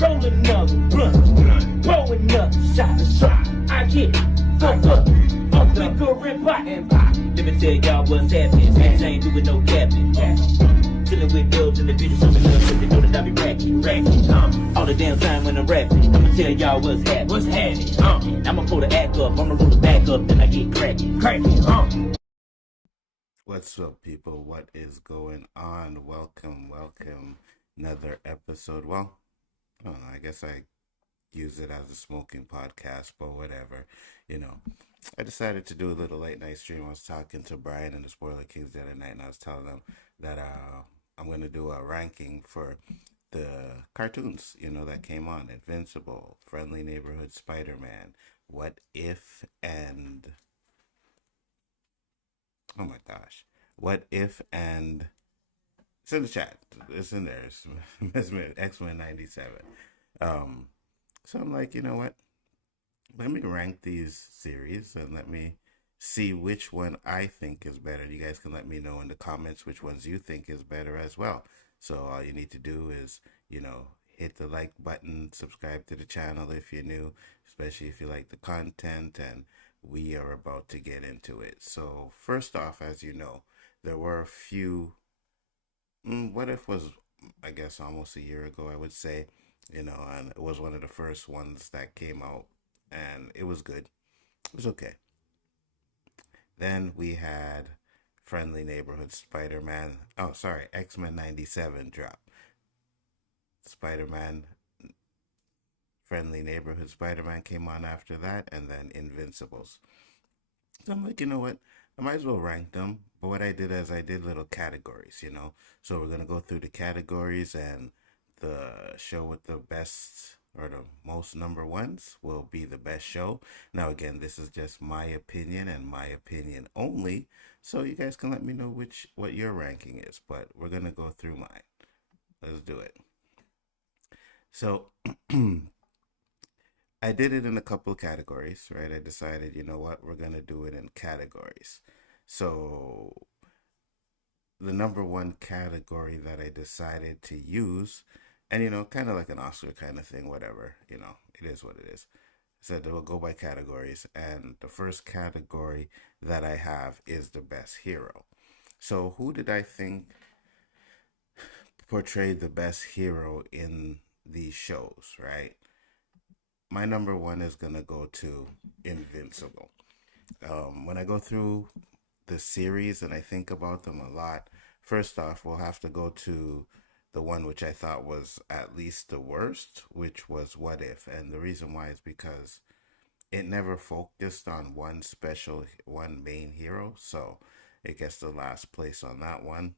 roll another blunt, roll another shot. I get fucked up, off liquor and pot. Let me tell y'all what's happening. Bitch, I ain't doing no capping. Chillin' with girls and the bitches from the love, cause they know that I be racking. All the damn time when I'm rapping, I'ma tell y'all what's happening. I'ma pull the act up, I'ma roll the back up, then I get cracking. What's up, people? What is going on? Welcome. Another episode. Well, I don't know. I guess I use it as a smoking podcast, but whatever. I decided to do a little late night stream. I was talking to Brian and the Spoiler Kings the other night, and I was telling them that I'm going to do a ranking for the cartoons, that came on. Invincible, Friendly Neighborhood Spider-Man, What If, and... oh my gosh. What If, and... it's in the chat. It's in there. It's X-Men97. So I'm like, you know what? Let me rank these series and let me see which one I think is better. You guys can let me know in the comments which ones you think is better as well. So all you need to do is, hit the like button, subscribe to the channel if you're new, especially if you like the content, and we are about to get into it. So first off, as you know, there were a few, What If was, I guess, almost a year ago, I would say, and it was one of the first ones that came out, and it was good. It was okay. Then we had Friendly Neighborhood Spider-Man, X-Men97 drop. Spider-Man, Friendly Neighborhood Spider-Man came on after that, and then Invincibles. So I'm like, you know what? I might as well rank them. But what I did is I did little categories, So we're going to go through the categories, and the show with the best or the most number ones will be the best show. Now, again, this is just my opinion and my opinion only. So you guys can let me know what your ranking is. But we're going to go through mine. Let's do it. So I did it in a couple of categories, right? I decided, you know what, we're going to do it in categories. So the number one category that I decided to use, and kind of like an Oscar kind of thing, whatever, it is what it is. So we'll go by categories, and the first category that I have is the best hero. So who did I think portrayed the best hero in these shows, right? My number one is going to go to Invincible. When I go through the series and I think about them a lot, first off, we'll have to go to the one which I thought was at least the worst, which was What If. And the reason why is because it never focused on one main hero. So it gets the last place on that one.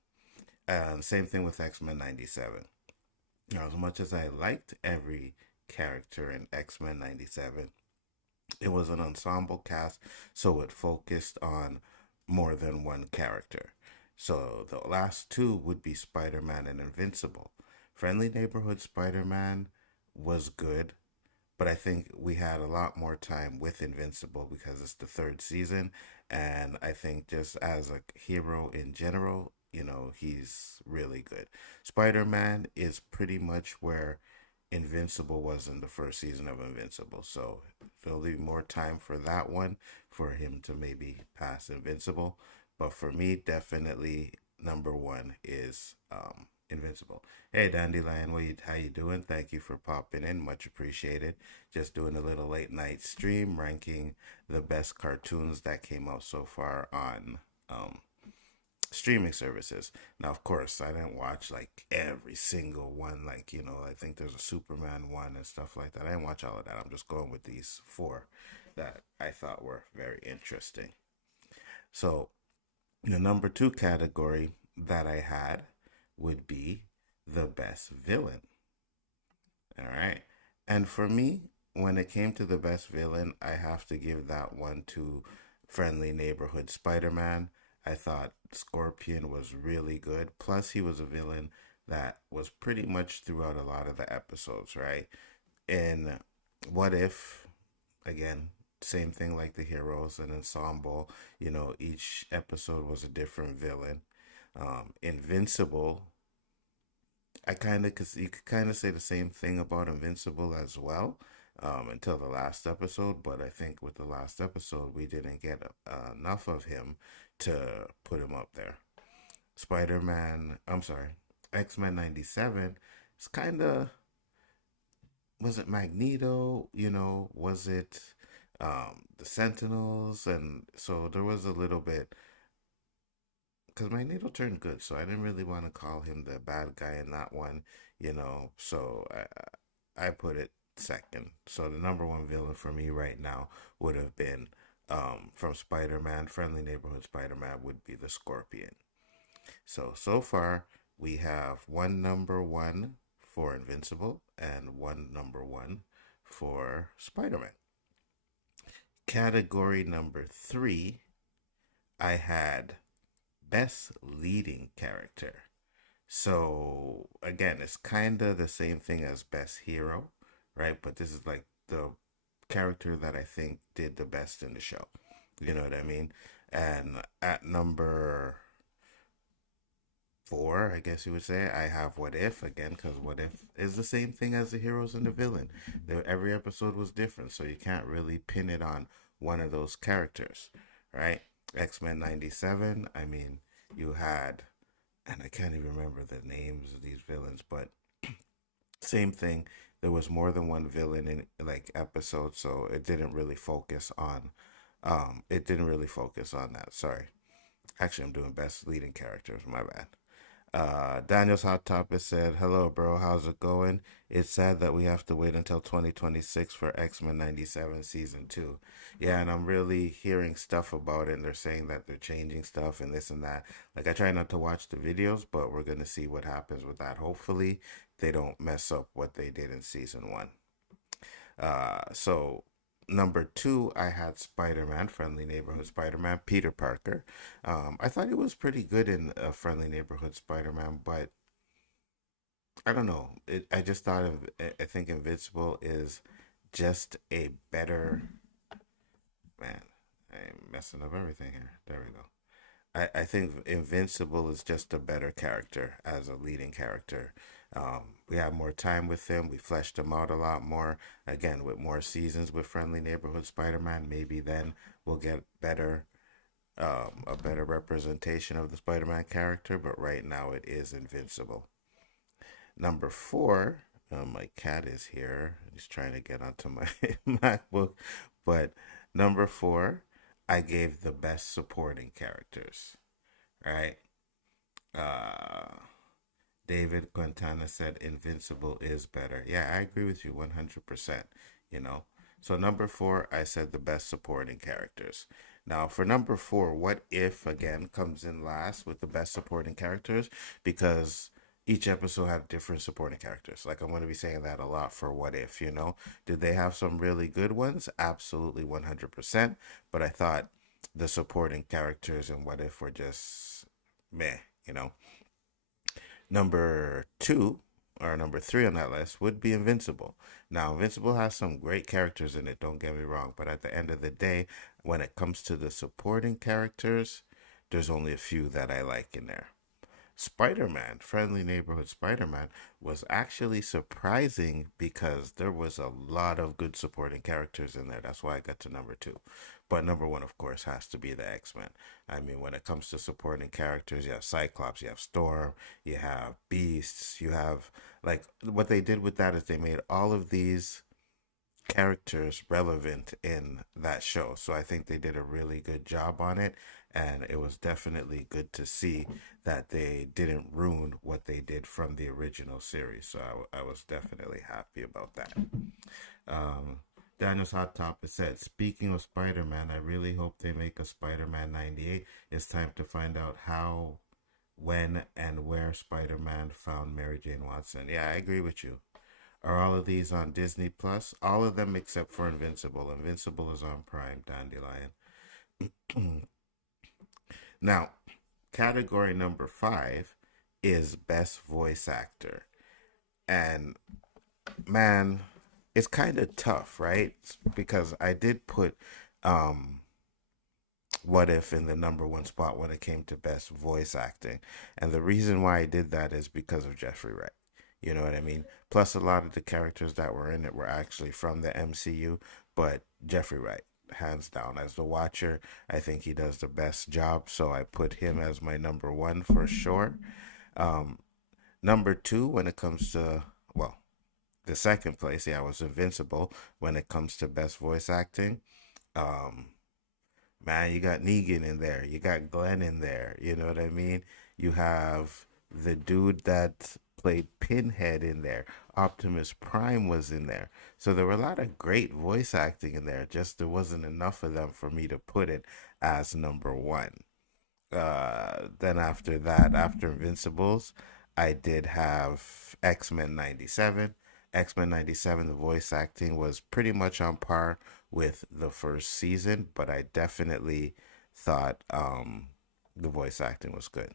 And same thing with X-Men97. Now, as much as I liked every character in X-Men97, it was an ensemble cast, so it focused on more than one character. So the last two would be Spider-Man and Invincible. Friendly Neighborhood Spider-Man was good, but I think we had a lot more time with Invincible because it's the third season, and I think just as a hero in general, he's really good. Spider-Man is pretty much where Invincible was in the first season of Invincible, so there'll be more time for that one for him to maybe pass Invincible. But for me, definitely number one is Invincible. Hey, Dandelion, how you doing? Thank you for popping in. Much appreciated. Just doing a little late night stream, ranking the best cartoons that came out so far on streaming services. Now, of course, I didn't watch like every single one. I think there's a Superman one and stuff like that. I didn't watch all of that. I'm just going with these four that I thought were very interesting. So the number two category that I had would be the best villain. All right. And for me, when it came to the best villain, I have to give that one to Friendly Neighborhood Spider-Man. I thought Scorpion was really good. Plus, he was a villain that was pretty much throughout a lot of the episodes, right? In What If, again, same thing like the heroes, an ensemble. Each episode was a different villain. Invincible, because you could kind of say the same thing about Invincible as well, until the last episode. But I think with the last episode, we didn't get enough of him to put him up there. X-Men 97 is kind of, was it Magneto? Was it the Sentinels? And so there was a little bit, because Magneto turned good, so I didn't really want to call him the bad guy in that one. So I put it second. So the number one villain for me right now would have been, from Spider-Man, Friendly Neighborhood Spider-Man, would be the Scorpion. So far, we have one number one for Invincible and one number one for Spider-Man. Category number 3, I had Best Leading Character. So, again, it's kind of the same thing as Best Hero, right? But this is like the character that I think did the best in the show. You know what I mean? And at number 4, I guess you would say, I have What If again, because What If is the same thing as the heroes and the villain. Every episode was different, so you can't really pin it on one of those characters, right? X-Men97, I mean, you had, and I can't even remember the names of these villains, but same thing. There was more than one villain in like episodes, so it didn't really focus on that. Sorry. Actually, I'm doing best leading characters, my bad. Daniel's Hot Topic said, "Hello, bro. How's it going? It's sad that we have to wait until 2026 for X-Men 97 Season 2. Yeah, and I'm really hearing stuff about it, and they're saying that they're changing stuff and this and that. Like, I try not to watch the videos, but we're going to see what happens with that. Hopefully, they don't mess up what they did in Season 1. So number 2, I had Spider-Man, Friendly Neighborhood Spider-Man, Peter Parker. I thought he was pretty good in Friendly Neighborhood Spider-Man, but I don't know. I just thought I think Invincible is just a better, man. I'm messing up everything here. There we go. I think Invincible is just a better character as a leading character. We had more time with him. We fleshed him out a lot more. Again, with more seasons with Friendly Neighborhood Spider-Man, maybe then we'll get a better representation of the Spider-Man character. But right now, it is Invincible. Number 4, my cat is here. He's trying to get onto my MacBook. But number 4, I gave the best supporting characters, right? David Quintana said Invincible is better. Yeah, I agree with you 100%. So number 4, I said the best supporting characters. Now for number 4, What If again comes in last with the best supporting characters, because each episode have different supporting characters. Like, I'm going to be saying that a lot for What If, Did they have some really good ones? Absolutely 100%. But I thought the supporting characters in What If were just meh. Number 2 or number 3 on that list would be Invincible. Now, Invincible has some great characters in it, don't get me wrong. But at the end of the day, when it comes to the supporting characters, there's only a few that I like in there. Spider-Man, Friendly Neighborhood Spider-Man, was actually surprising because there was a lot of good supporting characters in there. That's why I got to number 2. But number 1, of course, has to be the X-Men. I mean, when it comes to supporting characters, you have Cyclops, you have Storm, you have Beasts, you have, like, what they did with that is they made all of these characters relevant in that show. So I think they did a really good job on it, and it was definitely good to see that they didn't ruin what they did from the original series. So I was definitely happy about that. Daniel's Hot Topic said, "Speaking of Spider-Man, I really hope they make a Spider-Man 98. It's time to find out how, when, and where Spider-Man found Mary Jane Watson." Yeah, I agree with you. Are all of these on Disney Plus? All of them except for Invincible. Invincible is on Prime, Dandelion. Now, category number 5 is Best Voice Actor. And, man, it's kind of tough, right? Because I did put What If in the number 1 spot when it came to Best Voice Acting. And the reason why I did that is because of Jeffrey Wright. You know what I mean? Plus, a lot of the characters that were in it were actually from the MCU, but Jeffrey Wright, hands down, as the Watcher, I think he does the best job, so I put him as my number one for sure. Um, Number two, when it comes to, well, the second place, yeah, was Invincible when it comes to best voice acting. Um, Man, you got Negan in there. You got Glenn in there. You know what I mean? You have the dude that played Pinhead in there. Optimus Prime was in there. So there were a lot of great voice acting in there. Just there wasn't enough of them for me to put it as number one. Then after that, after Invincibles, I did have X-Men 97. X-Men 97, the voice acting was pretty much on par with the first season, but I definitely thought the voice acting was good.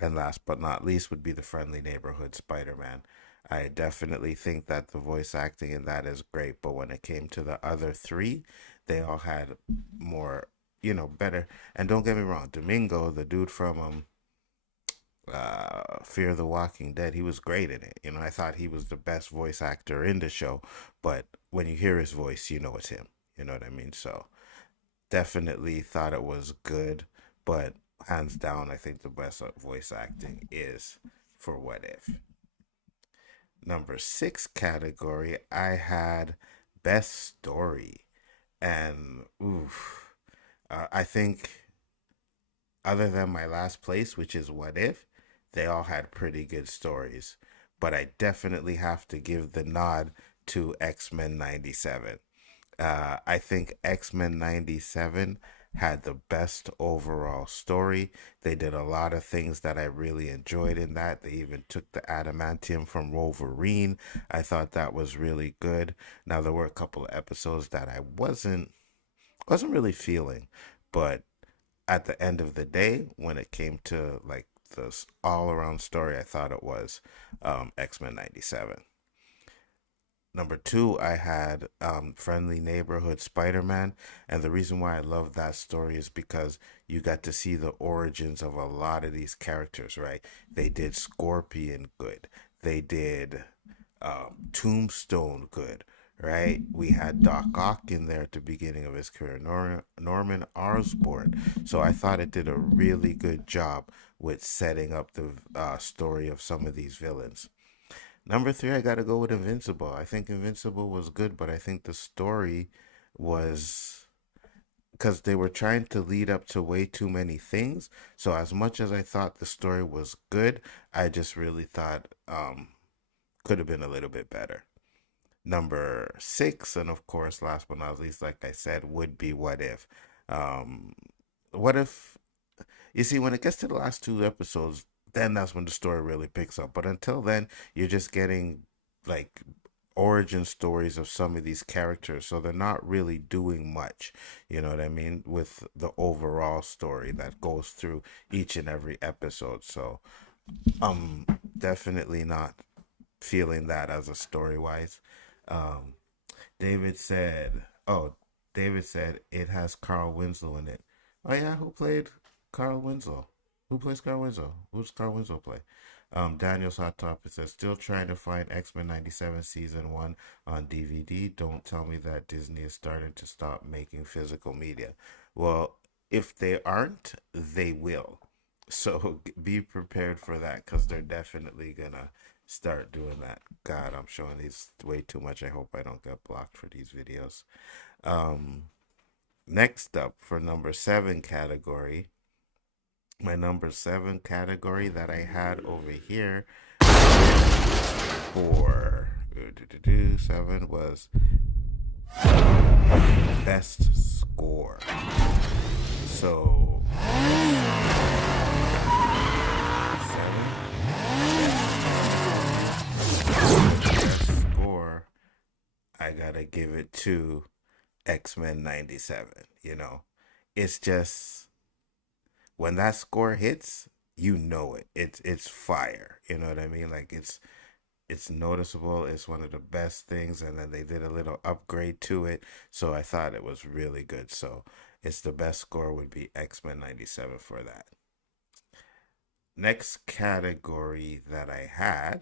And last but not least would be the Friendly Neighborhood Spider-Man. I definitely think that the voice acting in that is great, but when it came to the other three, they all had more, better. And don't get me wrong, Domingo, the dude from Fear the Walking Dead, he was great in it. I thought he was the best voice actor in the show, but when you hear his voice, you know it's him. You know what I mean? So definitely thought it was good, but hands down, I think the best voice acting is for What If. Number 6 category, I had best story, and oof, I think other than my last place, which is What If, they all had pretty good stories. But I definitely have to give the nod to X-Men 97. I think X-Men 97 had the best overall story. They did a lot of things that I really enjoyed in that. They even took the adamantium from Wolverine. I thought that was really good. Now there were a couple of episodes that I wasn't really feeling, but at the end of the day, when it came to like this all around story, I thought it was X-Men 97. Number 2, I had Friendly Neighborhood Spider-Man. And the reason why I love that story is because you got to see the origins of a lot of these characters, right? They did Scorpion good. They did Tombstone good, right? We had Doc Ock in there at the beginning of his career, Norman Osborn. So I thought it did a really good job with setting up the story of some of these villains. Number 3, I got to go with Invincible. I think Invincible was good, but I think the story was because they were trying to lead up to way too many things. So as much as I thought the story was good, I just really thought could have been a little bit better. Number 6, and of course, last but not least, like I said, would be What If. Um, what if you see when it gets to the last 2 episodes, then that's when the story really picks up. But until then, you're just getting like origin stories of some of these characters, so they're not really doing much. You know what I mean? With the overall story that goes through each and every episode. So definitely not feeling that as a story wise. Um, David said, "Oh, David said it has Carl Winslow in it." Oh yeah, who played Carl Winslow? Who plays Carl Winslow? Who's Carl Winslow play? Daniel's Hot Topic says, still trying to find X-Men 97 Season 1 on DVD. Don't tell me that Disney is starting to stop making physical media. Well, if they aren't, they will. So be prepared for that because they're definitely going to start doing that. God, I'm showing these way too much. I hope I don't get blocked for these videos. Next up for number 7 category. My number 7 category that I had over here for 7 was best score. So 7 best score, I gotta give it to X-Men 97. It's just when that score hits, it's fire. You know what I mean? Like it's noticeable. It's one of the best things, and then they did a little upgrade to it, so I thought it was really good. So it's the best score would be X-Men 97 for that. Next category that I had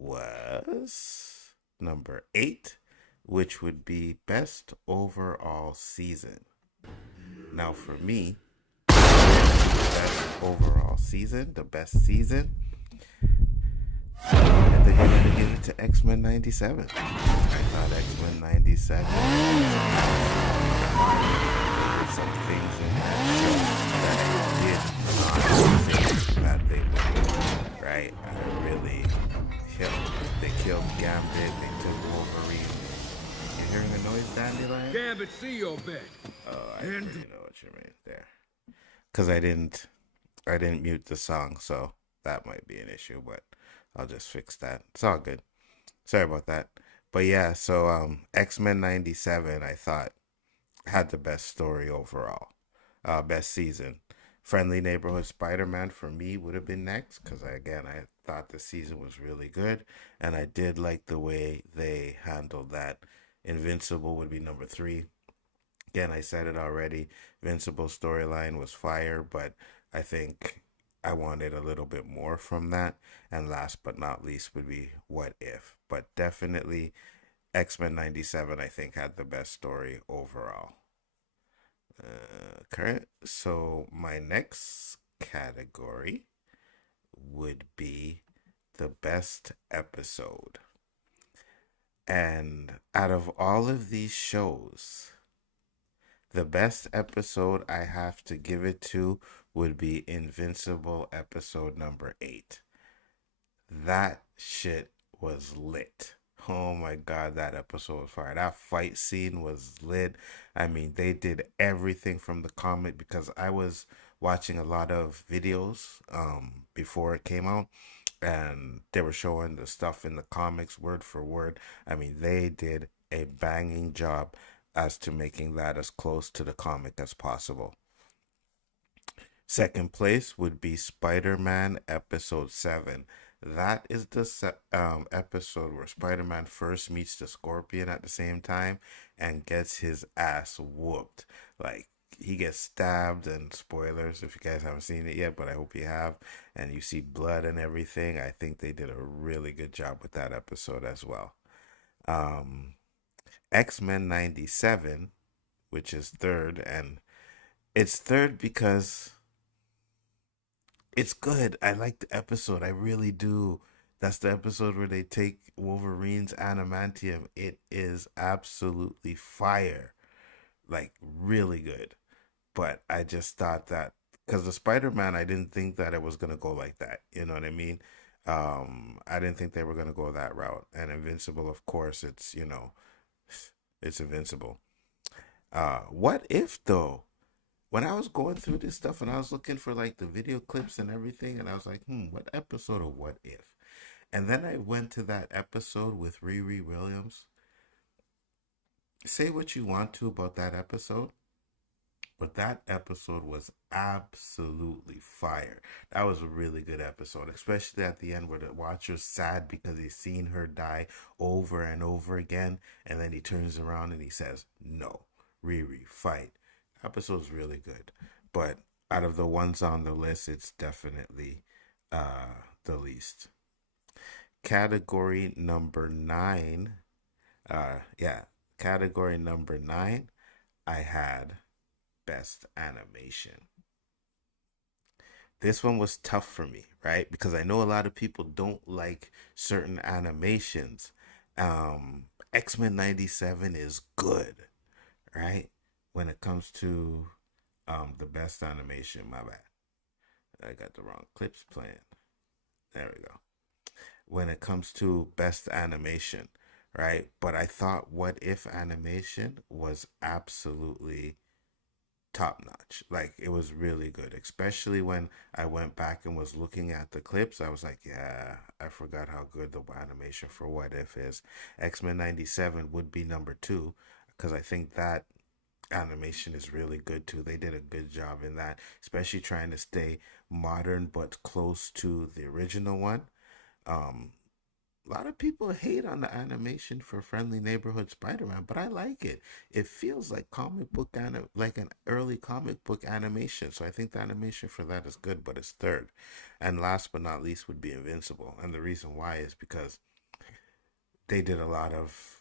was number 8, which would be best overall season. Now, for me, best overall season, the best season, and they're going to give it to X-Men 97. I thought X-Men 97 did some things in that did not think that they would, right? I really killed. They killed Gambit. They took Wolverine. You hearing the noise, Dandelion? Gambit, see your bet. Oh, I already know what you mean there. Because I didn't mute the song, so that might be an issue, but I'll just fix that. It's all good. Sorry about that. But yeah, so X-Men 97, I thought, had the best story overall. Best season. Friendly Neighborhood Spider-Man for me would have been next, because I thought the season was really good, and I did like the way they handled that. Invincible would be number 3. Again, I said it already. Invincible storyline was fire, but I think I wanted a little bit more from that. And last but not least would be What If. But definitely X-Men 97, I think, had the best story overall. Current. So my next category would be the best episode. And out of all of these shows, the best episode I have to give it to would be Invincible episode number 8. That shit was lit. Oh my god, that episode was fire. That fight scene was lit. I mean, they did everything from the comic, because I was watching a lot of videos before it came out, and they were showing the stuff in the comics word for word. I mean, they did a banging job as to making that as close to the comic as possible. Second place would be Spider-Man episode 7. That is the episode where Spider-Man first meets the Scorpion at the same time and gets his ass whooped. Like, he gets stabbed, and spoilers if you guys haven't seen it yet, but I hope you have, and you see blood and everything. I think they did a really good job with that episode as well. X-Men 97, which is third, and it's third because it's good. I like the episode. I really do. That's the episode where they take Wolverine's adamantium. It is absolutely fire. Like, really good. But I just thought that, because the Spider-Man, I didn't think that it was going to go like that. You know what I mean? I didn't think they were going to go that route. And Invincible, of course, it's, it's Invincible. What If, though? When I was going through this stuff and I was looking for like the video clips and everything, and I was like, what episode of What If? And then I went to that episode with Riri Williams. Say what you want to about that episode, but that episode was absolutely fire. That was a really good episode, especially at the end where the watcher's sad because he's seen her die over and over again, and then he turns around and he says, "No, Riri, fight." Episode's really good, but out of the ones on the list, it's definitely the least. Category number 9, category number 9, I had best animation. This one was tough for me, right? Because I know a lot of people don't like certain animations. X-Men 97 is good, right? When it comes to the best animation, my bad. I got the wrong clips playing. There we go. When it comes to best animation, right? But I thought What If animation was absolutely top notch. Like, it was really good, especially when I went back and was looking at the clips. I was like, yeah, I forgot how good the animation for What If is. X-Men 97 would be number 2, because I think that animation is really good too. They did a good job in that, especially trying to stay modern but close to the original one. A lot of people hate on the animation for Friendly Neighborhood Spider-Man, but I like it. It feels like like an early comic book animation. So I think the animation for that is good, but it's third. And last but not least would be Invincible. And the reason why is because they did a lot of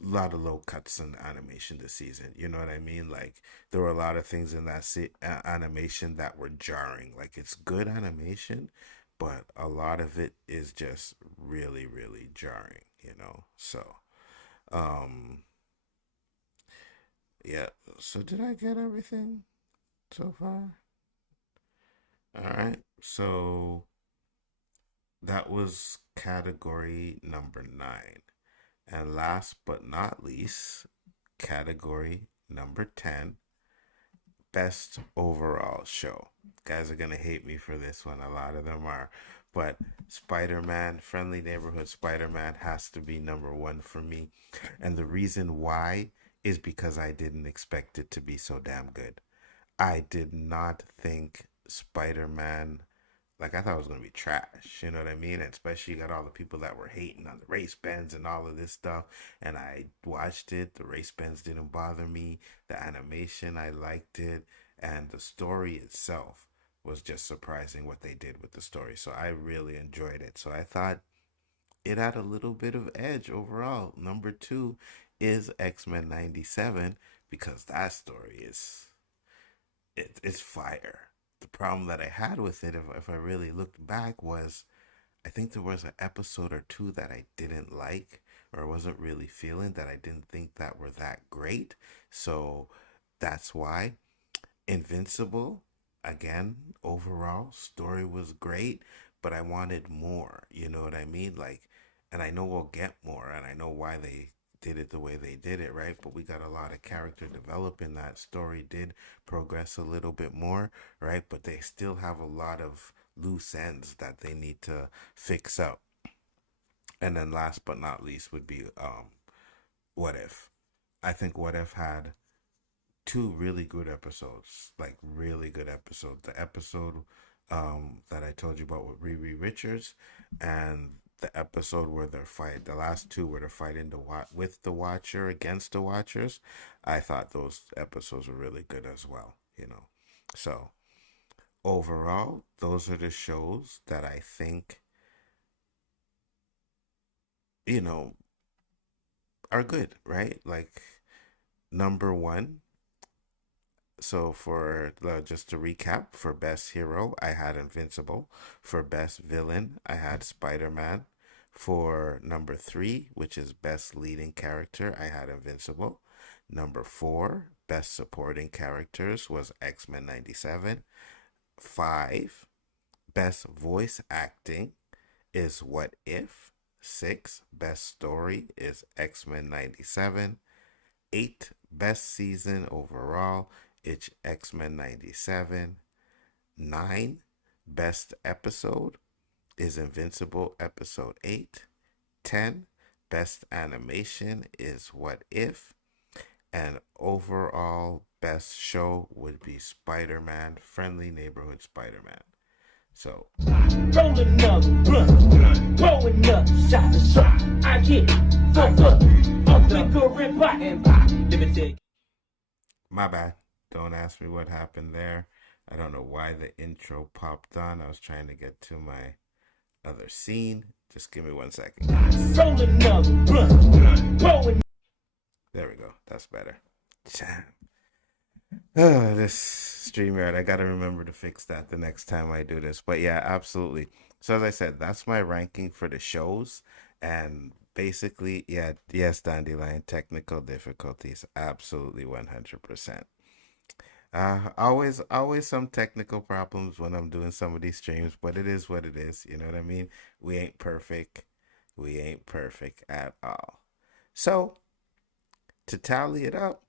low cuts in animation this season. You know what I mean? Like there were a lot of things in that animation that were jarring. Like it's good animation, but a lot of it is just really, really jarring. You know, so um, yeah. So did I get everything so far? All right. So that was category number 9. And last but not least, category number 10, best overall show. Guys are going to hate me for this one. A lot of them are. But Spider-Man, Friendly Neighborhood Spider-Man has to be number 1 for me. And the reason why is because I didn't expect it to be so damn good. I did not think Spider-Man, like I thought it was gonna be trash, you know what I mean? And especially you got all the people that were hating on the race bends and all of this stuff. And I watched it. The race bends didn't bother me. The animation, I liked it, and the story itself was just surprising what they did with the story. So I really enjoyed it. So I thought it had a little bit of edge overall. Number 2 is X-Men 97 because that story is it's fire. The problem that I had with it, if I really looked back, was I think there was an episode or two that I didn't like or wasn't really feeling, that I didn't think that were that great. So that's why. Invincible, again, overall story was great, but I wanted more. You know what I mean? Like, and I know we'll get more, and I know why they did it the way they did it, right? But we got a lot of character development. That story did progress a little bit more, right? But they still have a lot of loose ends that they need to fix up. And then last but not least would be What If. I think What If had 2 really good episodes, like really good episodes. The episode that I told you about with Riri Richards, and the episode where they're fight, the last 2 where they're fighting with the Watcher against the Watchers. I thought those episodes were really good as well, you know. So overall, those are the shows that I think, you know, are good, right? Like number 1. So for just to recap, for best hero, I had Invincible. For best villain, I had Spider-Man. For number 3, which is best leading character, I had Invincible. Number 4, best supporting characters was X-Men 97. 5, best voice acting is What If. 6, best story is X-Men 97. 8, best season overall, it's X-Men 97. 9, best episode is Invincible episode 8. 10, best animation is What If. And overall best show would be Spider-Man, Friendly Neighborhood Spider-Man. So roll another blunt, roll another shot. I get fucked up, I'm flickering back and pop. Let me tell you. My bad. Don't ask me what happened there. I don't know why the intro popped on. I was trying to get to my other scene. Just give me 1 second, guys. Roll another blunt, roll. There we go. That's better. Oh, this StreamYard, I gotta remember to fix that the next time I do this. But yeah, absolutely. So as I said, that's my ranking for the shows. And basically, yeah, yes, Dandelion, technical difficulties, absolutely 100%. Always some technical problems when I'm doing some of these streams, but it is what it is. You know what I mean? We ain't perfect. We ain't perfect at all. So to tally it up,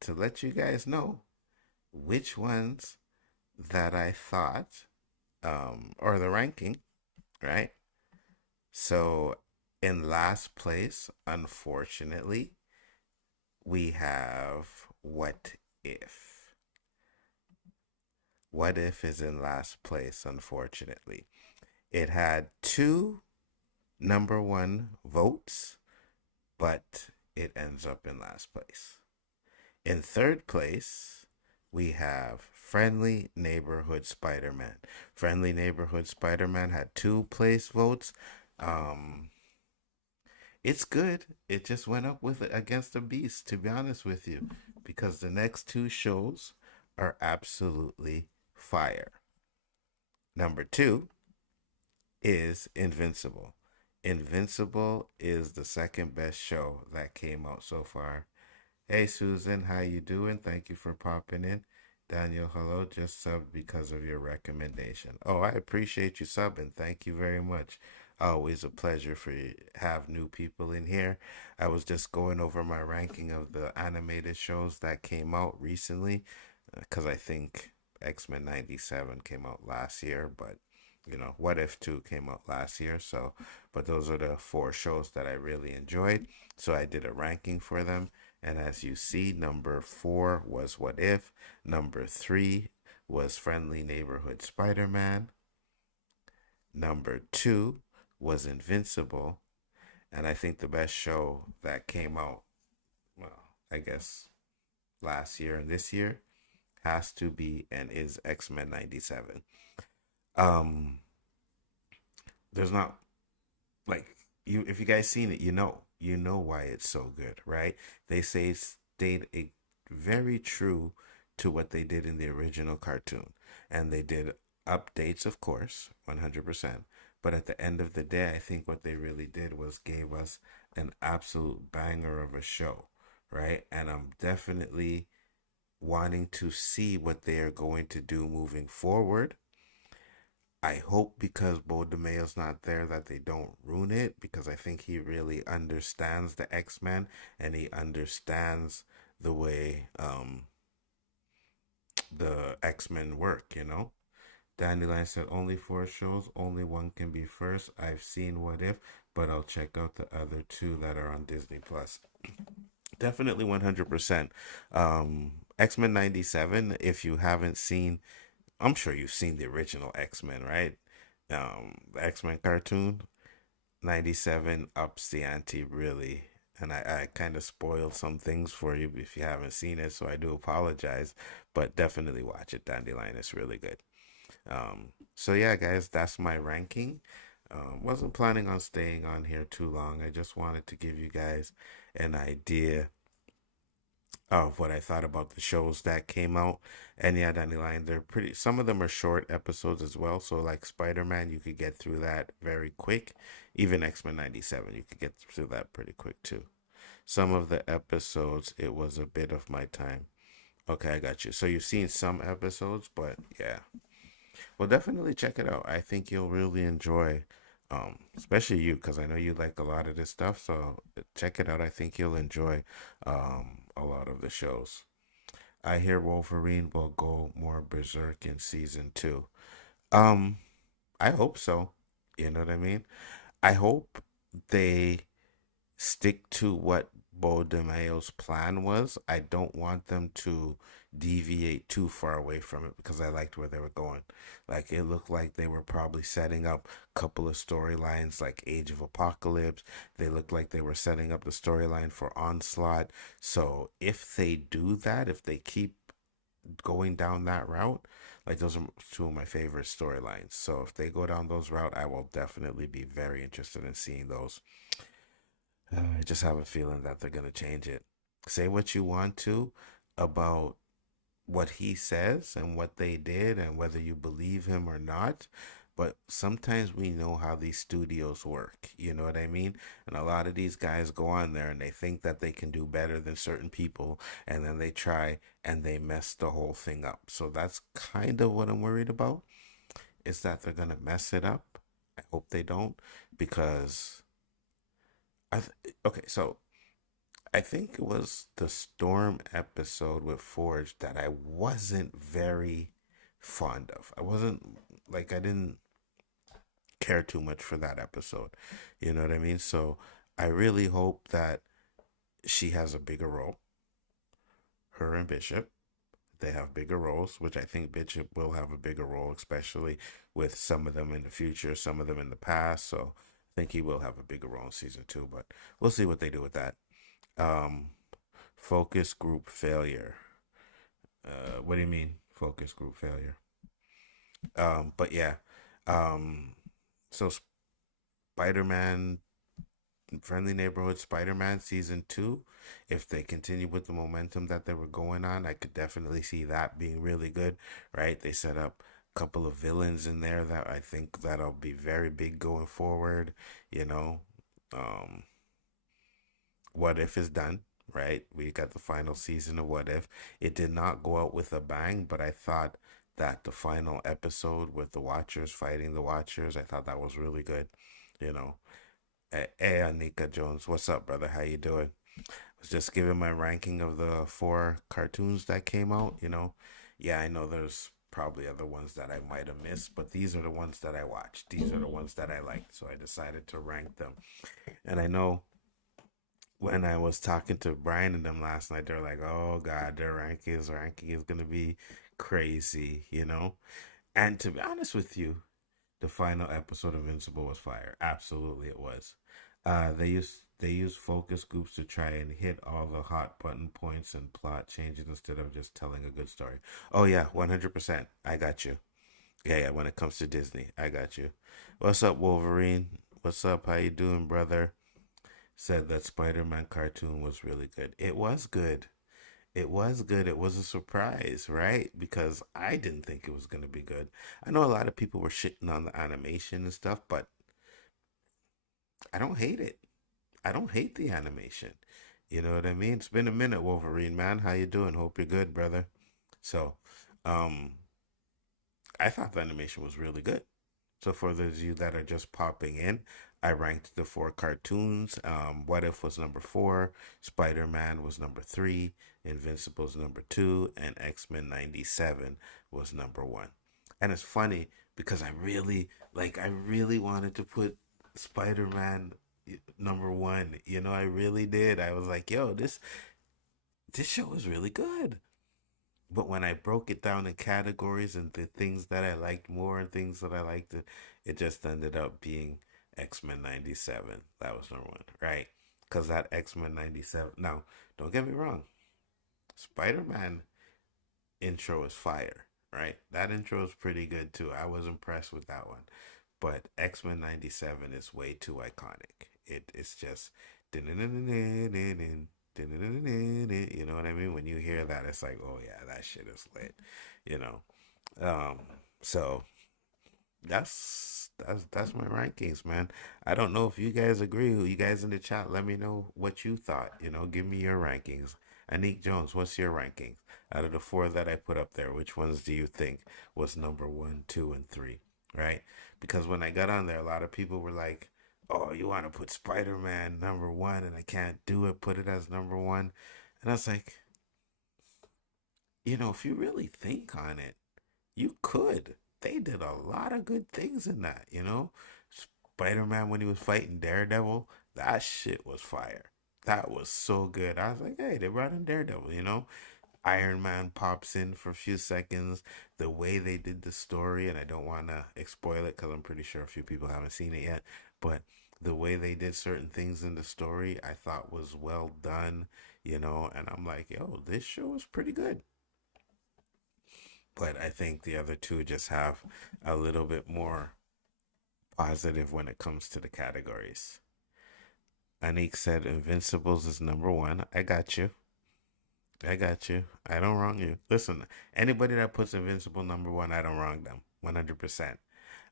to let you guys know which ones that I thought, or the ranking, right? So in last place, unfortunately, we have What If. What If is in last place, unfortunately. It had 2 number 1 votes, but it ends up in last place. In third place, we have Friendly Neighborhood Spider-Man. Friendly Neighborhood Spider-Man had 2 place votes. It's good. It just went up with against the beast, to be honest with you, because the next two shows are absolutely fire. Number two is Invincible. Invincible is the second best show that came out so far. Hey Susan, how you doing? Thank you for popping in. Daniel, hello, just subbed because of your recommendation. Oh, I appreciate you subbing. Thank you very much. Always a pleasure for you have new people in here. I was just going over my ranking of the animated shows that came out recently because I think X-Men 97 came out last year, but What If 2 came out last year. So, but those are the four shows that I really enjoyed. So I did a ranking for them. And as you see, number 4 was What If. Number 3 was Friendly Neighborhood Spider-Man. Number 2 was Invincible. And I think the best show that came out, well, I guess last year and this year has to be and is X-Men 97. Um, there's not like you if you guys seen it, you know why it's so good, right? They say stayed very true to what they did in the original cartoon, and they did updates, of course, 100%. But at the end of the day, I think what they really did was gave us an absolute banger of a show, right? And I'm definitely wanting to see what they are going to do moving forward. I hope because Bo DeMayo's not there that they don't ruin it, because I think he really understands the X-Men and he understands the way the X-Men work. Dandelion said only 4 shows, only one can be first. I've seen What If, but I'll check out the other two that are on Disney Plus. Definitely 100%. X-Men 97, if you haven't seen, I'm sure you've seen the original X-Men, right? The X-Men cartoon, 97 ups the ante really. And I kind of spoiled some things for you if you haven't seen it, so I do apologize. But definitely watch it, Dandelion. It's really good. So yeah, guys, that's my ranking. Wasn't planning on staying on here too long. I just wanted to give you guys an idea of what I thought about the shows that came out. And yeah, Dandelion, they're pretty, some of them are short episodes as well. So like Spider-Man, you could get through that very quick. Even X-Men 97, you could get through that pretty quick too. Some of the episodes, it was a bit of my time. Okay, I got you. So you've seen some episodes, but yeah. Well, definitely check it out. I think you'll really enjoy, especially you, because I know you like a lot of this stuff. So check it out. I think you'll enjoy a lot of the shows. I hear Wolverine will go more berserk in season 2. Um, I hope so. You know what I mean? I hope they stick to what Bo DeMayo's plan was. I don't want them to deviate too far away from it because I liked where they were going. Like it looked like they were probably setting up a couple of storylines like Age of Apocalypse. They looked like they were setting up the storyline for Onslaught. So if they do that, if they keep going down that route, like those are two of my favorite storylines. So if they go down those route, I will definitely be very interested in seeing those. I just have a feeling that they're going to change it. Say what you want to about what he says and what they did and whether you believe him or not. But sometimes we know how these studios work. You know what I mean? And a lot of these guys go on there and they think that they can do better than certain people. And then they try and they mess the whole thing up. So that's kind of what I'm worried about. Is that they're going to mess it up. I hope they don't, because okay, so I think it was the Storm episode with Forge that I wasn't very fond of. I wasn't like I didn't care too much for that episode. You know what I mean? So I really hope that she has a bigger role. Her and Bishop, they have bigger roles, which I think Bishop will have a bigger role, especially with some of them in the future, some of them in the past. So I think he will have a bigger role in season 2, but we'll see what they do with that. Um, Focus group failure. What do you mean, focus group failure? But yeah. Um, so Spider-Man Friendly Neighborhood Spider-Man season 2, if they continue with the momentum that they were going on, I could definitely see that being really good, right? They set up a couple of villains in there that I think that'll be very big going forward, you know. Um, What If is done, right? We got the final season of What If. It did not go out with a bang, but I thought that the final episode with the Watchers fighting the Watchers, I thought that was really good, you know. Hey, Anika Jones, what's up, brother? How you doing? Was just giving my ranking of the 4 cartoons that came out, you know. Yeah, I know there's probably other ones that I might have missed, but these are the ones that I watched. These are the ones that I liked, so I decided to rank them. And I know when I was talking to Brian and them last night, they're like, "Oh God, their ranking is gonna be crazy," you know. And to be honest with you, the final episode of Invincible was fire. Absolutely, it was. They used focus groups to try and hit all the hot button points and plot changes instead of just telling a good story. Oh yeah, 100%. I got you. Yeah, yeah. When it comes to Disney, I got you. What's up, Wolverine? What's up? How you doing, brother? Said that Spider-Man cartoon was really good. It was good. It was good. It was a surprise, right? Because I didn't think it was going to be good. I know a lot of people were shitting on the animation and stuff, but I don't hate it. I don't hate the animation. You know what I mean? It's been a minute, Wolverine, man. How you doing? Hope you're good, brother. So, um, I thought the animation was really good. So for those of you that are just popping in, I ranked the 4 cartoons. What If was number 4, Spider-Man was number 3, Invincible's number 2, and X-Men 97 was number 1. And it's funny because I really wanted to put Spider-Man number 1. You know, I really did. I was like, yo, this show is really good. But when I broke it down in categories and the things that I liked more and things that I liked, it just ended up being X-Men 97. That was number 1, right? Because that X-Men 97. Now, don't get me wrong. Spider-Man intro is fire, right? That intro is pretty good too. I was impressed with that one. But X-Men 97 is way too iconic. It's just. You know what I mean? When you hear that, it's like, oh yeah, that shit is lit. You know. Um, so that's my rankings, man. I don't know if you guys agree. You guys in the chat, let me know what you thought. You know, give me your rankings. Anik Jones, what's your rankings? Out of the 4 that I put up there, which ones do you think was number 1, 2, and 3? Right? Because when I got on there, a lot of people were like, "Oh, you want to put Spider-Man number 1 and I can't do it, put it as number 1." And I was like, if you really think on it, you could. They did a lot of good things in that, Spider-Man when he was fighting Daredevil, that shit was fire. That was so good. I was like, hey, they brought in Daredevil. Iron Man pops in for a few seconds. The way they did the story, and I don't want to spoil it because I'm pretty sure a few people haven't seen it yet, but the way they did certain things in the story, I thought was well done, and I'm like, yo, this show is pretty good. But I think the other two just have a little bit more positive when it comes to the categories. Anik said Invincibles is number 1. I got you. I got you. I don't wrong you. Listen, anybody that puts Invincible number 1, I don't wrong them. 100%.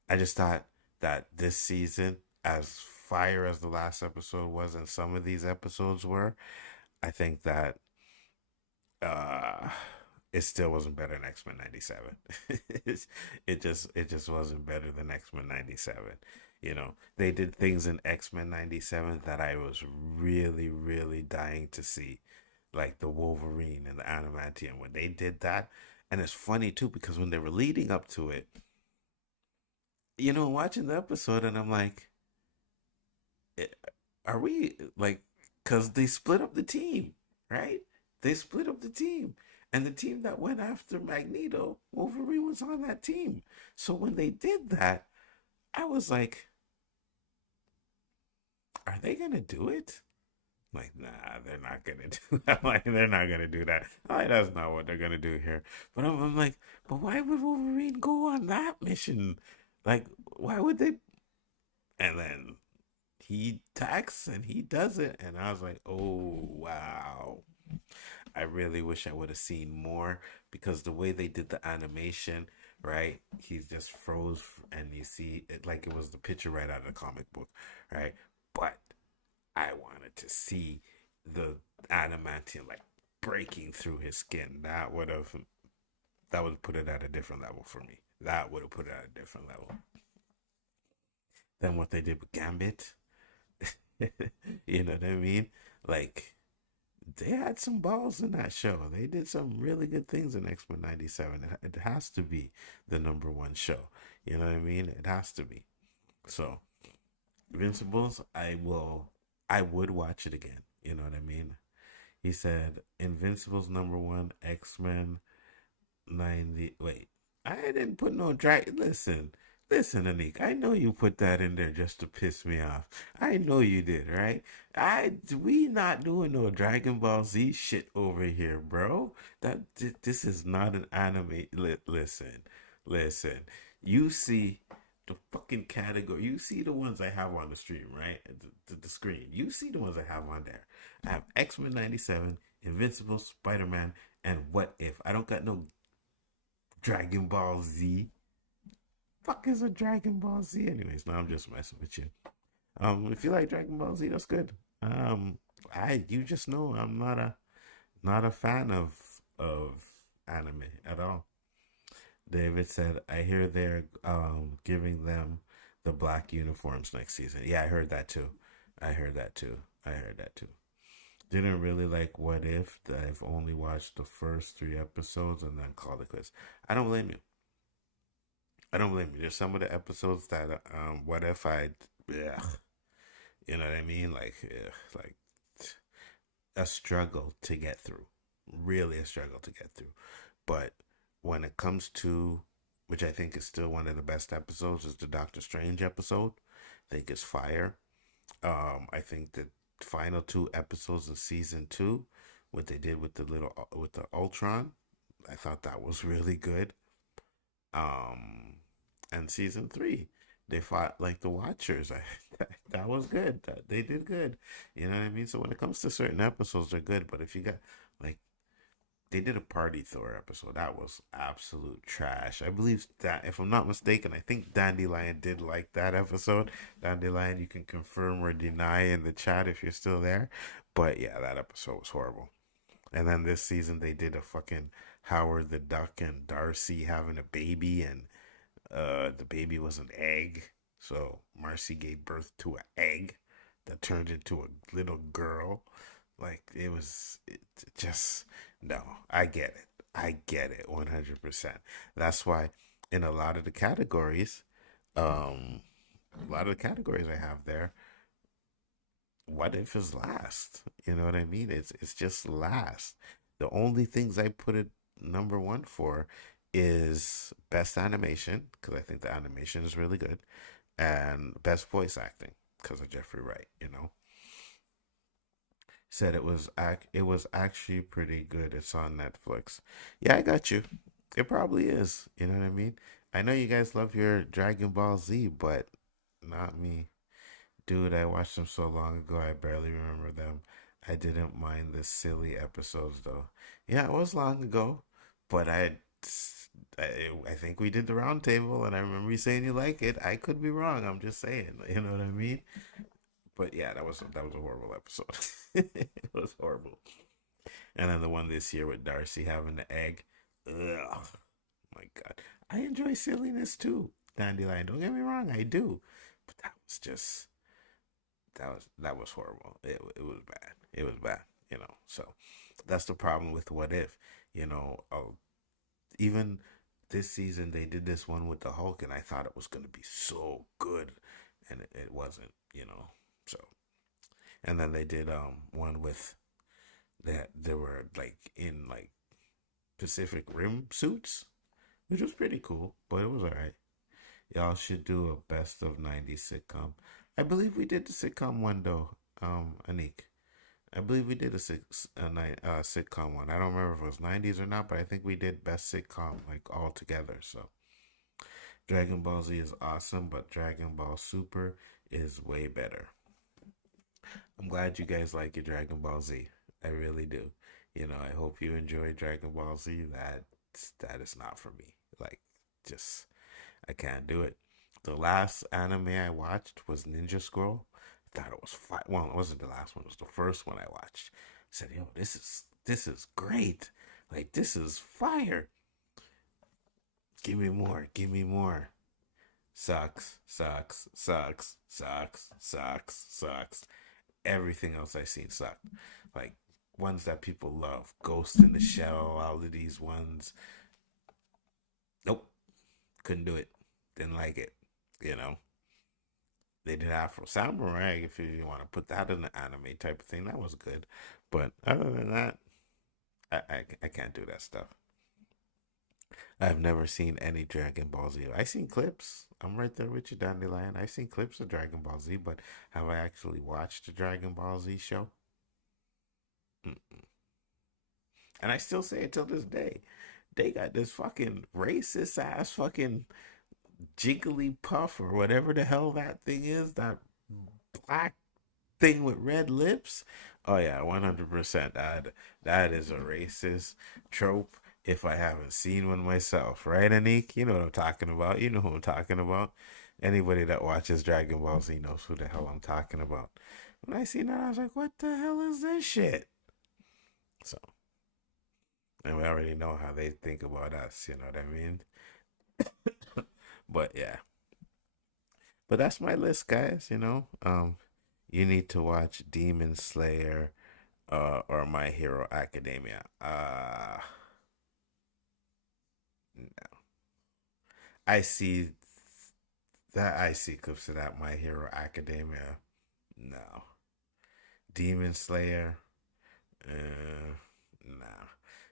I just thought that this season, as fire as the last episode was and some of these episodes were, I think that it still wasn't better than X-Men 97. it just wasn't better than X-Men 97. They did things in X-Men 97 that I was really, really dying to see, like the Wolverine and the Adamantium. When they did that, and it's funny too because when they were leading up to it, watching the episode, and I'm like, are we like, because they split up the team, right? They split up the team. And the team that went after Magneto, Wolverine was on that team. So when they did that, I was like, are they going to do it? Like, nah, they're not going to do that. Like, they're not going to do that. Like, that's not what they're going to do here. But I'm like, but why would Wolverine go on that mission? Like, why would they? And then he attacks and he does it, and I was like, oh wow. I really wish I would have seen more, because the way they did the animation, right? He just froze, and you see it like it was the picture right out of the comic book, right? But I wanted to see the adamantium like breaking through his skin. That would put it at a different level for me. That would have put it at a different level than what they did with Gambit. You know what I mean? Like, they had some balls in that show. They did some really good things in X-Men 97. It has to be the number one show. You know what I mean? It has to be. So, Invincibles, I would watch it again. You know what I mean? He said Invincibles number one, X-Men 90. Wait, I didn't put no drag. Listen, Anik. I know you put that in there just to piss me off. I know you did, right? We not doing no Dragon Ball Z shit over here, bro. This is not an anime. Listen. You see the fucking category. You see the ones I have on the stream, right? The screen. You see the ones I have on there. I have X-Men 97, Invincible, Spider-Man, and What If. I don't got no Dragon Ball Z. Fuck is a Dragon Ball Z? Anyways, no, I'm just messing with you. If you like Dragon Ball Z, that's good. You just know I'm not a fan of anime at all. David said, I hear they're giving them the black uniforms next season. Yeah, I heard that too. I heard that too. Didn't really like What If. I've only watched the first 3 episodes and then called it quits. I don't blame you. There's some of the episodes that What If yeah, you know what I mean? Like a struggle to get through. Really a struggle to get through. But when it comes to, which I think is still one of the best episodes, is the Doctor Strange episode. I think it's fire. I think the final 2 episodes of season 2, what they did with the Ultron, I thought that was really good. And season 3, they fought like the Watchers. That was good. They did good. You know what I mean? So when it comes to certain episodes, they're good. But if you got like, they did a Party Thor episode. That was absolute trash. I believe that, if I'm not mistaken, I think Dandelion did like that episode. Dandelion, you can confirm or deny in the chat if you're still there. But yeah, that episode was horrible. And then this season they did a fucking Howard the Duck and Darcy having a baby, and the baby was an egg. So Marcy gave birth to an egg that turned into a little girl. Like, it just, no, I get it 100%. That's why in a lot of the categories, I have there, What If is last. You know what I mean? It's just last. The only things I put it number one for is best animation, because I think the animation is really good, and best voice acting because of Jeffrey Wright. Said it was actually pretty good. It's on Netflix. Yeah, I got you. It probably is. You know what I mean? I know you guys love your Dragon Ball Z, but not me. Dude, I watched them so long ago I barely remember them. I didn't mind the silly episodes though. Yeah, it was long ago, but I think we did the round table, and I remember you saying you like it. I could be wrong. I'm just saying. You know what I mean? But yeah, that was a horrible episode. It was horrible. And then the one this year with Darcy having the egg. Ugh. My God. I enjoy silliness too. Dandelion. Don't get me wrong, I do. But that was just that was horrible. It was bad. It was bad. So that's the problem with What If. Even this season they did this one with the Hulk, and I thought it was gonna be so good, and it wasn't. So, and then they did one with that they were like in like Pacific Rim suits, which was pretty cool, but it was alright. Y'all should do a best of '90s sitcom. I believe we did the sitcom one though, Anik. I believe we did a sitcom one. I don't remember if it was '90s or not, but I think we did best sitcom like all together. So Dragon Ball Z is awesome, but Dragon Ball Super is way better. I'm glad you guys like your Dragon Ball Z. I really do. You know, I hope you enjoy Dragon Ball Z. That is not for me. Like, just I can't do it. The last anime I watched was Ninja Scroll. I thought it was fine. Well, it wasn't the last one. It was the first one I watched. I said, "Yo, this is great. Like, this is fire. Give me more. Give me more." Sucks, sucks, sucks, sucks, sucks, sucks. Everything else I seen sucked. Like ones that people love, Ghost in the Shell, all of these ones. Nope, couldn't do it. Didn't like it. You know, they did Afro Samurai. If you want to put that in the anime type of thing, that was good. But other than that, I can't do that stuff. I've never seen any Dragon Ball Z. I've seen clips. I'm right there with you, Dandelion. I've seen clips of Dragon Ball Z, but have I actually watched the Dragon Ball Z show? Mm-mm. And I still say it till this day. They got this fucking racist ass fucking jiggly puff or whatever the hell that thing is, that black thing with red lips. Oh yeah, 100%. That is a racist trope if I haven't seen one myself, right, Anik? You know what I'm talking about. You know who I'm talking about. Anybody that watches Dragon Ball Z knows who the hell I'm talking about. When I seen that, I was like, what the hell is this shit? So, and we already know how they think about us, you know what I mean? But yeah. But that's my list, guys, you know. You need to watch Demon Slayer or My Hero Academia. No. I see I see clips of that My Hero Academia. No. Demon Slayer. No.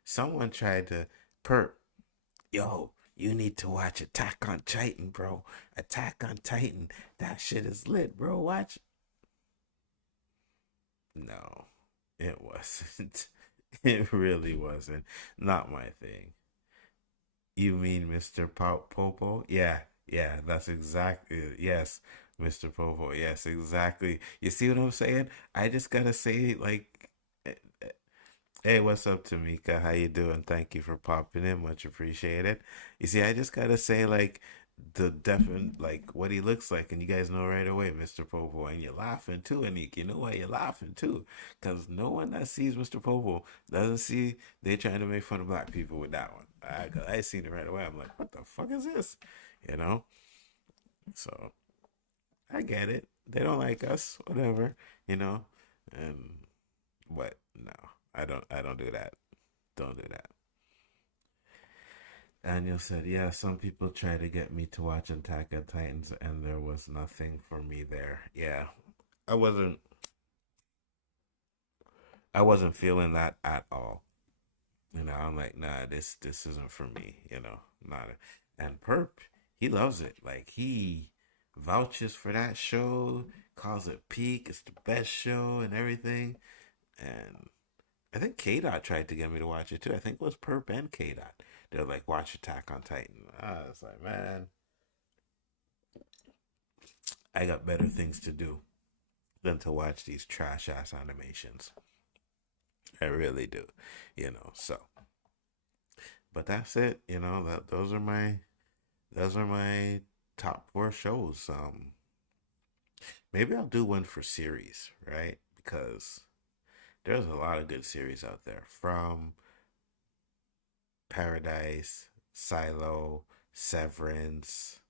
Someone tried to perp. Yo, you need to watch Attack on Titan, bro. Attack on Titan. That shit is lit, bro. Watch. No, it wasn't. It really wasn't. Not my thing. You mean Mr. Popo? Yeah, yeah, that's exactly yes, Mr. Popo. Yes, exactly. You see what I'm saying? I just gotta say, like, eh, eh, hey, what's up, Tamika? How you doing? Thank you for popping in. Much appreciated. You see, I just gotta say, like, the definite, like, what he looks like, and you guys know right away, Mr. Popo, and you're laughing too, Anik. You know why you're laughing too? Because no one that sees Mr. Popo doesn't see they trying to make fun of black people with that one. I seen it right away. I'm like, what the fuck is this? You know? So I get it. They don't like us, whatever, you know? And what? No, I don't do that. Don't do that. Daniel said, yeah, some people try to get me to watch Attack on Titans and there was nothing for me there. Yeah. I wasn't I wasn't feeling that at all. You know, I'm like, nah, this isn't for me, you know. Not and Perp, he loves it. Like he vouches for that show, calls it peak, it's the best show and everything. And I think K-Dot tried to get me to watch it too. I think it was Perp and K-Dot. They're like, watch Attack on Titan. I was like, man, I got better things to do than to watch these trash ass animations. I really do, you know. So, but that's it. You know that those are my top four shows. Maybe I'll do one for series, right? Because there's a lot of good series out there from Paradise, Silo, Severance.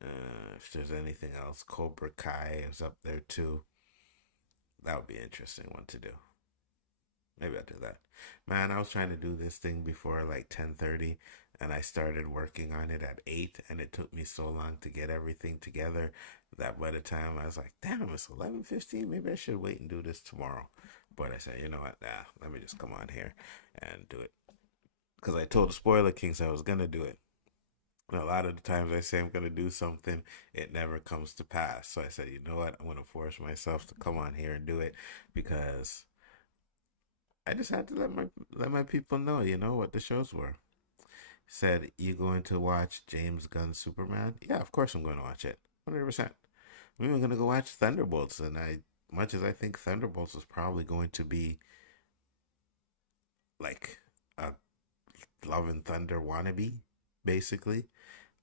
If there's anything else, Cobra Kai is up there too. That would be an interesting one to do. Maybe I'll do that. Man, I was trying to do this thing before like 10:30 and I started working on it at 8 and it took me so long to get everything together that by the time I was like, damn, it's 11:15. Maybe I should wait and do this tomorrow. But I said, you know what? Nah, let me just come on here and do it. Because I told the Spoiler Kings I was going to do it. And a lot of the times I say I'm going to do something, it never comes to pass. So I said, you know what? I'm going to force myself to come on here and do it because I just had to let my people know, you know, what the shows were. Said you going to watch James Gunn's Superman? Yeah, of course I'm going to watch it. 100%. I'm even going to go watch Thunderbolts, and much as I think Thunderbolts is probably going to be like a Love and Thunder wannabe, basically,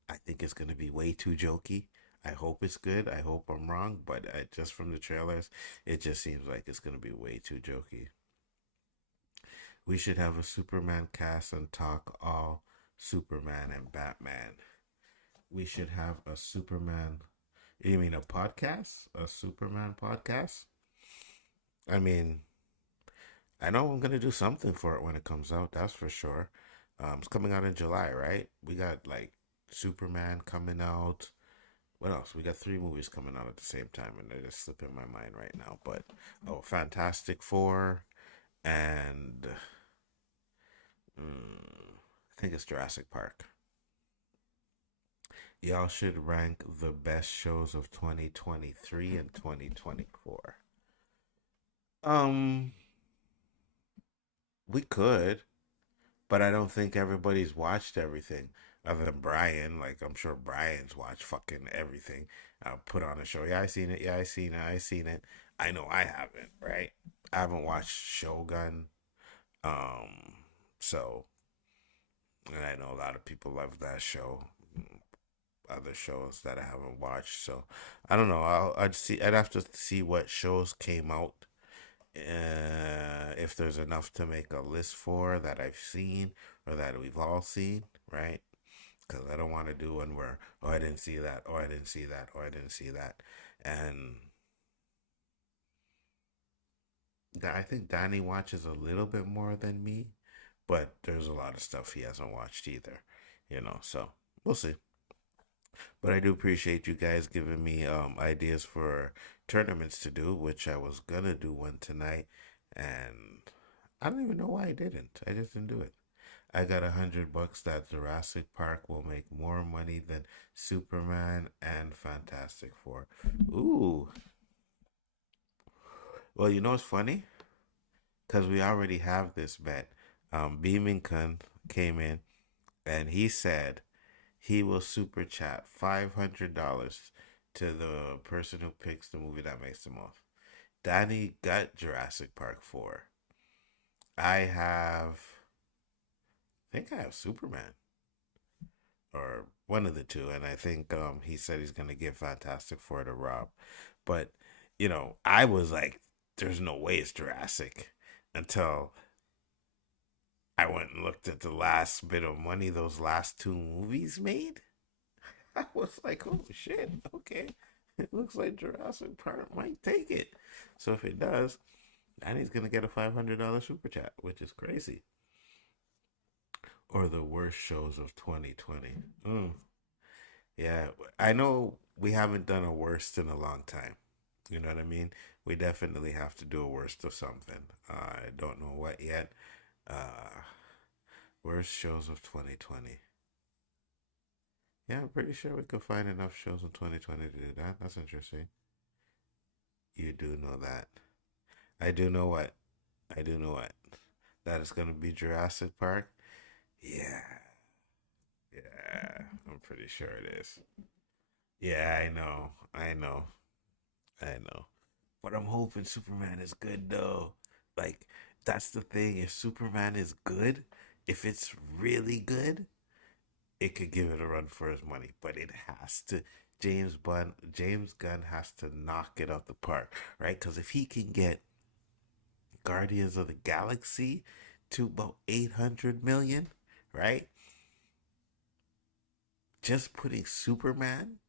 I think it's going to be way too jokey. I hope it's good. I hope I'm wrong, but just from the trailers, it just seems like it's going to be way too jokey. We should have a Superman cast and talk all Superman and Batman. We should have a Superman. You mean a podcast? A Superman podcast? I mean, I know I'm gonna do something for it when it comes out. That's for sure. It's coming out in July, right? We got like Superman coming out. What else? We got 3 movies coming out at the same time, and they're just slipping my mind right now. But Fantastic Four, and I think it's Jurassic Park. Y'all should rank the best shows of 2023 and 2024. We could, but I don't think everybody's watched everything other than Brian. Like, I'm sure Brian's watched fucking everything. Put on a show. Yeah, I seen it. Yeah, I seen it. I seen it. I know I haven't, right? I haven't watched Shogun. So, and I know a lot of people love that show. Other shows that I haven't watched, so I don't know. I'd have to see what shows came out. If there's enough to make a list for that I've seen or that we've all seen, right? Because I don't want to do one where, oh, I didn't see that, or I didn't see that, or I didn't see that. And I think Danny watches a little bit more than me, but there's a lot of stuff he hasn't watched either, so we'll see. But I do appreciate you guys giving me ideas for tournaments to do, which I was gonna do one tonight, and I don't even know why I didn't. I just didn't do it. I got $100 that Jurassic Park will make more money than Superman and Fantastic Four. Ooh. Well, you know what's funny? Because we already have this bet. Beamington came in, and he said he will super chat $500 to the person who picks the movie that makes the most. Danny got Jurassic Park 4. I think I have Superman. Or one of the two. And I think he said he's going to give Fantastic Four to Rob. But, I was like, there's no way it's Jurassic until I went and looked at the last bit of money those last 2 movies made. I was like, oh shit, okay. It looks like Jurassic Park might take it. So if it does, Danny's going to get a $500 super chat, which is crazy. Or the worst shows of 2020. Yeah, I know we haven't done a worst in a long time. You know what I mean? We definitely have to do a worst of something. I don't know what yet. Worst shows of 2020. Yeah, I'm pretty sure we could find enough shows in 2020 to do that. That's interesting. You do know that. I do know what. That is going to be Jurassic Park. Yeah. Yeah, I'm pretty sure it is. Yeah, I know. But I'm hoping Superman is good, though. Like, that's the thing. If Superman is good, if it's really good, it could give it a run for his money. But it has to. James Gunn has to knock it out the park, right? Because if he can get Guardians of the Galaxy to about 800 million, right? Just putting Superman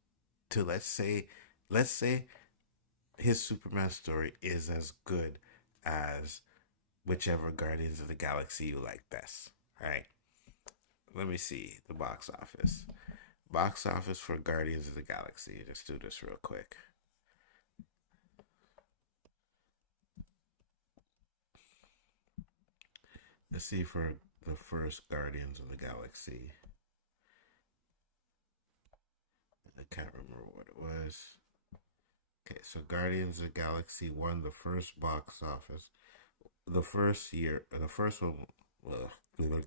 to let's say his Superman story is as good as whichever Guardians of the Galaxy you like best, right? Let me see the box office. Box office for Guardians of the Galaxy. Let's do this real quick. Let's see for the first Guardians of the Galaxy. I can't remember what it was. Okay, so Guardians of the Galaxy won the first box office. The first one,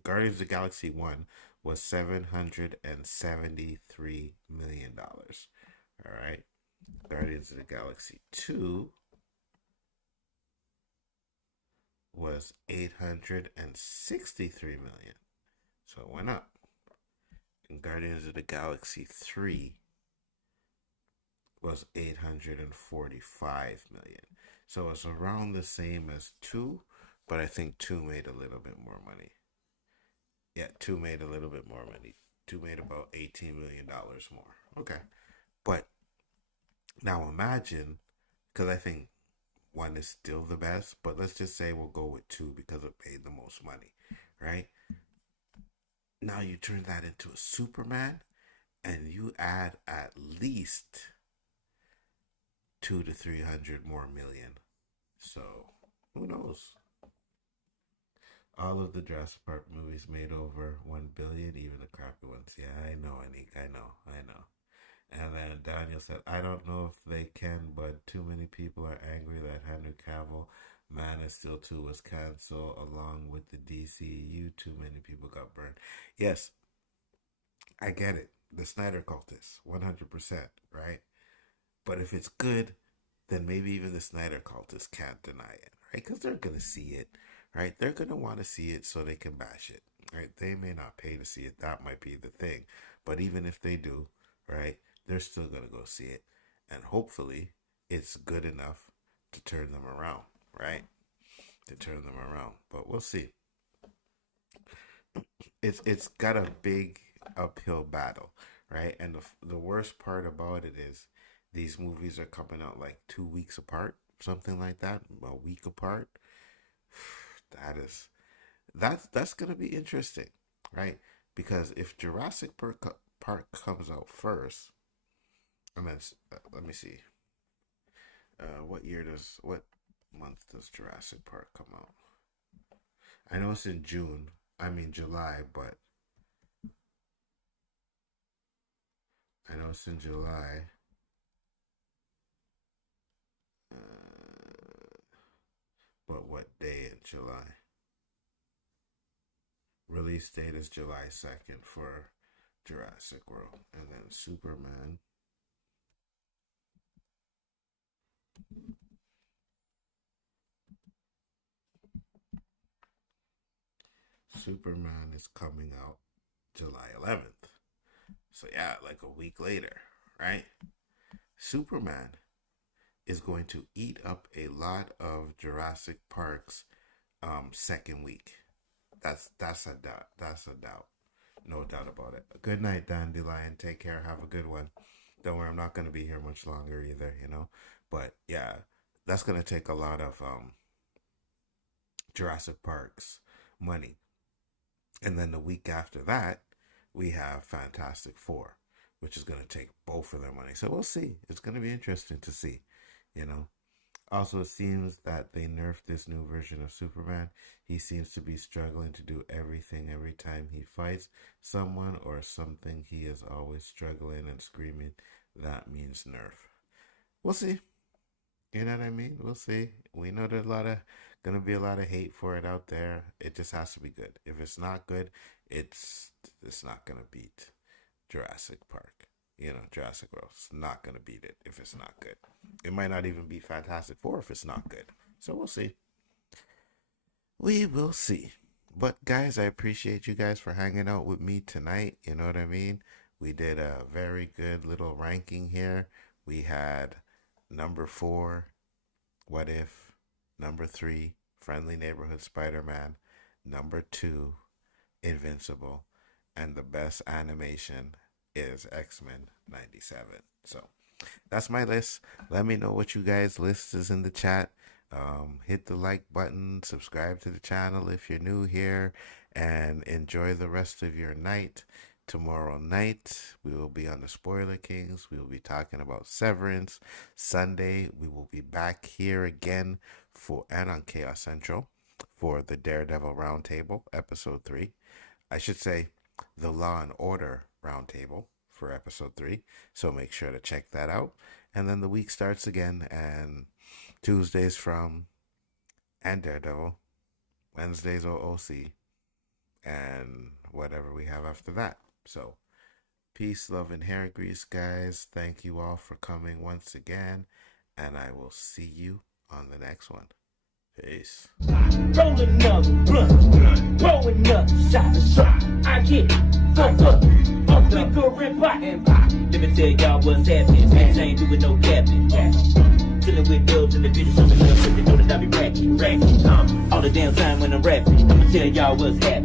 Guardians of the Galaxy 1 was $773 million. All right. Guardians of the Galaxy 2 was 863 million. So it went up. And Guardians of the Galaxy 3 was 845 million. So it's around the same as 2, but I think 2 made a little bit more money. Yeah, 2 made a little bit more money. 2 made about $18 million more. Okay. But now imagine, because I think 1 is still the best, but let's just say we'll go with 2 because it paid the most money, right? Now you turn that into a Superman and you add at least 2 to 300 more million. So who knows? All of the Jurassic Park movies made over 1 billion, even the crappy ones. Yeah, I know, Anik. I know. And then Daniel said, I don't know if they can, but too many people are angry that Henry Cavill, Man of Steel 2 was canceled along with the DCU. Too many people got burned. Yes, I get it. The Snyder cultists, 100%, right? But if it's good, then maybe even the Snyder cultists can't deny it, right? Because they're going to see it, right? They're going to want to see it so they can bash it, right? They may not pay to see it. That might be the thing. But even if they do, right, they're still going to go see it. And hopefully it's good enough to turn them around, right? To turn them around. But we'll see. It's got a big uphill battle, right? And the worst part about it is these movies are coming out like 2 weeks apart, something like that, a week apart. That's gonna be interesting, right? Because if Jurassic Park comes out first, and then let me see, what month does Jurassic Park come out? I know it's in July, but I know it's in July. But what day in July? Release date is July 2nd for Jurassic World. And then Superman. Superman is coming out July 11th. So yeah, like a week later, right? Superman is going to eat up a lot of Jurassic Park's second week. That's a doubt. That's a doubt. No doubt about it. Good night, Dandelion. Take care. Have a good one. Don't worry, I'm not going to be here much longer either, But yeah, that's going to take a lot of Jurassic Park's money. And then the week after that, we have Fantastic Four, which is going to take both of their money. So we'll see. It's going to be interesting to see, Also, it seems that they nerfed this new version of Superman. He seems to be struggling to do everything every time he fights someone or something. He is always struggling and screaming. That means nerf. We'll see. You know what I mean? We'll see. We know there's gonna be a lot of hate for it out there. It just has to be good. If it's not good, it's not gonna beat Jurassic Park. Jurassic World. It's not gonna beat it if it's not good. It might not even be Fantastic Four if it's not good. So we'll see. We will see. But guys, I appreciate you guys for hanging out with me tonight. You know what I mean? We did a very good little ranking here. We had number 4, What If? Number 3, Friendly Neighborhood Spider-Man. Number 2, Invincible. And the best animation is X-Men97. So that's my list. Let me know what you guys' list is in the chat. Hit the like button, subscribe to the channel if you're new here, and enjoy the rest of your night. Tomorrow night, we will be on the Spoiler Kings. We will be talking about Severance. Sunday, we will be back here again and on Chaos Central for the Daredevil Roundtable, Episode 3. I should say the Law and Order Roundtable for Episode 3. So make sure to check that out. And then the week starts again, and Tuesdays and Daredevil, Wednesdays OOC, and whatever we have after that. So, peace, love, and hair grease, guys. Thank you all for coming once again, and I will see you on the next one. Peace. roll another blunt, roll another shot. I get fucked up, I'm quicker and pop. Let me tell y'all what's happening. Bitch, I ain't doing no capping. Chillin' with dubs and the bitches on the love, cause they know that I be racking. All the damn time when I'm rapping, I'ma tell y'all what's happening.